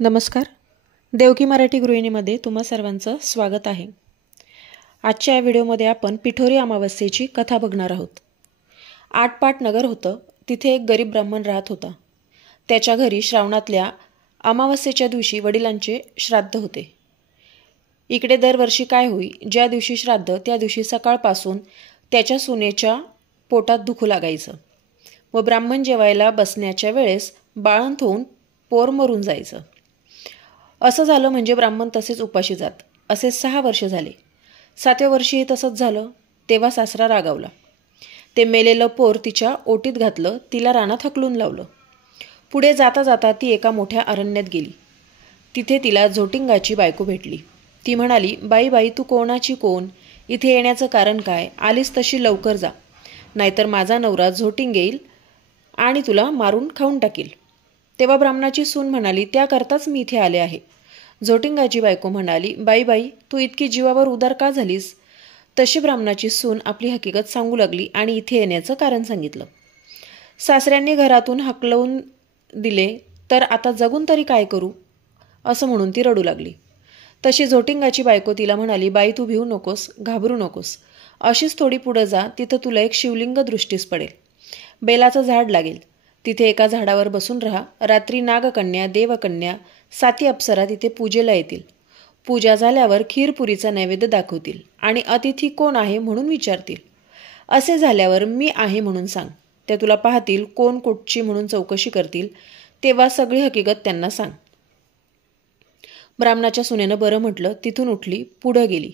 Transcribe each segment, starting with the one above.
नमस्कार. देवकी मराठी गृहिणीमध्ये तुम्हा सर्वांचं स्वागत आहे. आजच्या या व्हिडिओमध्ये आपण पिठोरी अमावस्येची कथा बघणार आहोत. आटपाट नगर होतं. तिथे एक गरीब ब्राह्मण राहत होता. त्याच्या घरी श्रावणातल्या अमावस्येच्या दिवशी वडिलांचे श्राद्ध होते. इकडे दरवर्षी काय होई, ज्या दिवशी श्राद्ध त्या दिवशी सकाळपासून त्याच्या सुनेच्या पोटात दुखू लागायचं व ब्राह्मण जेवायला बसण्याच्या वेळेस बाळंत होऊन पोर मरून जायचं. असं झालं म्हणजे ब्राह्मण तसेच उपाशी जात. असे 6 वर्ष झाले. 7व्या वर्षीही तसंच झालं. तेव्हा सासरा रागावला. ते मेलेलं पोर तिच्या ओटीत घातलं, तिला रानात हकलून लावलं. पुढे जाता जाता ती एका मोठ्या अरण्यात गेली. तिथे तिला झोटिंगाची बायको भेटली. ती म्हणाली, बाई बाई, तू कोणाची कोण? इथे येण्याचं कारण काय? आलीस तशी लवकर जा, नाहीतर माझा नवरा झोटिंग येईल आणि तुला मारून खाऊन टाकील. तेव्हा ब्राह्मणाची सून म्हणाली, त्याकरताच मी इथे आले आहे. झोटिंगाची बायको म्हणाली, बाई बाई, तू इतकी जीवावर उदार का झालीस? तशी ब्राह्मणाची सून आपली हकीकत सांगू लागली आणि इथे येण्याचं कारण सांगितलं. सासऱ्यांनी घरातून हकलवून दिले तर आता जगून तरी काय करू, असं म्हणून ती रडू लागली. तशी झोटिंगाची बायको तिला म्हणाली, बाई तू भिवू नकोस, घाबरू नकोस. अशीच थोडी पुढं जा, तिथं तुला एक शिवलिंग दृष्टीस पडेल. बेलाचं झाड लागेल. तिथे एका झाडावर बसून राहा. रात्री नागकन्या, देवकन्या, 7 अप्सरा तिथे पूजेला येतील. पूजा झाल्यावर खीरपुरीचा नैवेद्य दाखवतील आणि अतिथी कोण आहे म्हणून विचारतील. असे झाल्यावर मी आहे म्हणून सांग. त्या तुला पाहतील, कोण कुठची म्हणून चौकशी करतील. तेव्हा सगळी हकीकत त्यांना सांग. ब्राह्मणाच्या सुनेनं बरं म्हटलं. तिथून उठली, पुढं गेली.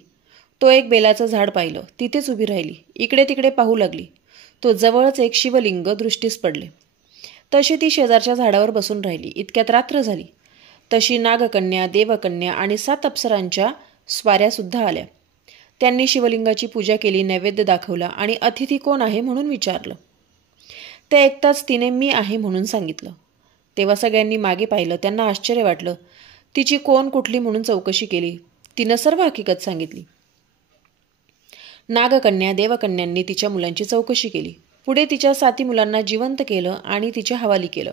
तो एक बेलाचं झाड पाहिलं. तिथेच उभी राहिली. इकडे तिकडे पाहू लागली. तो जवळच एक शिवलिंग दृष्टीस पडले. तशी ती शेजारच्या झाडावर बसून राहिली. इतक्यात रात्र झाली. तशी नागकन्या, देवकन्या आणि 7 अप्सरांच्या स्वाऱ्यासुद्धा आल्या. त्यांनी शिवलिंगाची पूजा केली, नैवेद्य दाखवला आणि अतिथी कोण आहे म्हणून विचारलं. ते ऐकताच तिने मी आहे म्हणून सांगितलं. तेव्हा सगळ्यांनी मागे पाहिलं. त्यांना आश्चर्य वाटलं. तिची कोण कुठली म्हणून चौकशी केली. तिनं सर्व हकीकत सांगितली. नागकन्या, देवकन्यांनी तिच्या मुलांची चौकशी केली. पुढे तिच्या 7 मुलांना जिवंत केलं आणि तिच्या हवाली केलं.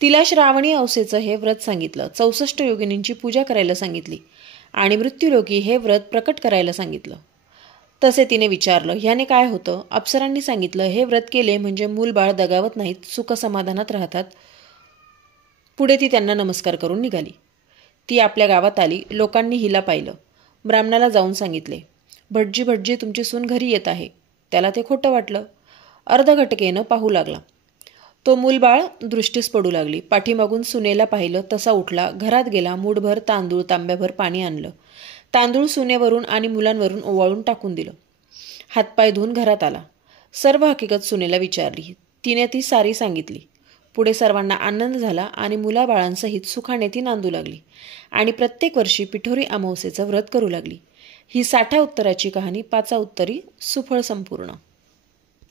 तिला श्रावणी अवसेचं हे व्रत सांगितलं. 64 योगिनींची पूजा करायला सांगितली आणि मृत्यूलोकी हे व्रत प्रकट करायला सांगितलं. तसे तिने विचारलं, ह्याने काय होतं? अप्सरांनी सांगितलं, हे व्रत केले म्हणजे मूलबाळ दगावत नाहीत, सुख समाधानात राहतात. पुढे ती त्यांना नमस्कार करून निघाली. ती आपल्या गावात आली. लोकांनी हिला पाहिलं. ब्राह्मणाला जाऊन सांगितले, भटजी भटजी, तुमची सून घरी येत आहे. त्याला ते खोटं वाटलं. अर्धघटकेनं पाहू लागला. तो मूलबाळ दृष्टीस पडू लागली. पाठीमागून सुनेला पाहिलं. तसा उठला, घरात गेला. मूठभर तांदूळ, तांब्याभर पाणी आणलं. तांदूळ सुनेवरून आणि मुलांवरून ओवाळून टाकून दिलं. हातपाय धुवून घरात आला. सर्व हकीकत सुनेला विचारली. तिने ती सारी सांगितली. पुढे सर्वांना आनंद झाला आणि मुलाबाळांसहित सुखाने ती नांदू लागली आणि प्रत्येक वर्षी पिठोरी अमावस्येचं व्रत करू लागली. ही 60 उत्तराची कहाणी 5 उत्तरी सुफळ संपूर्ण.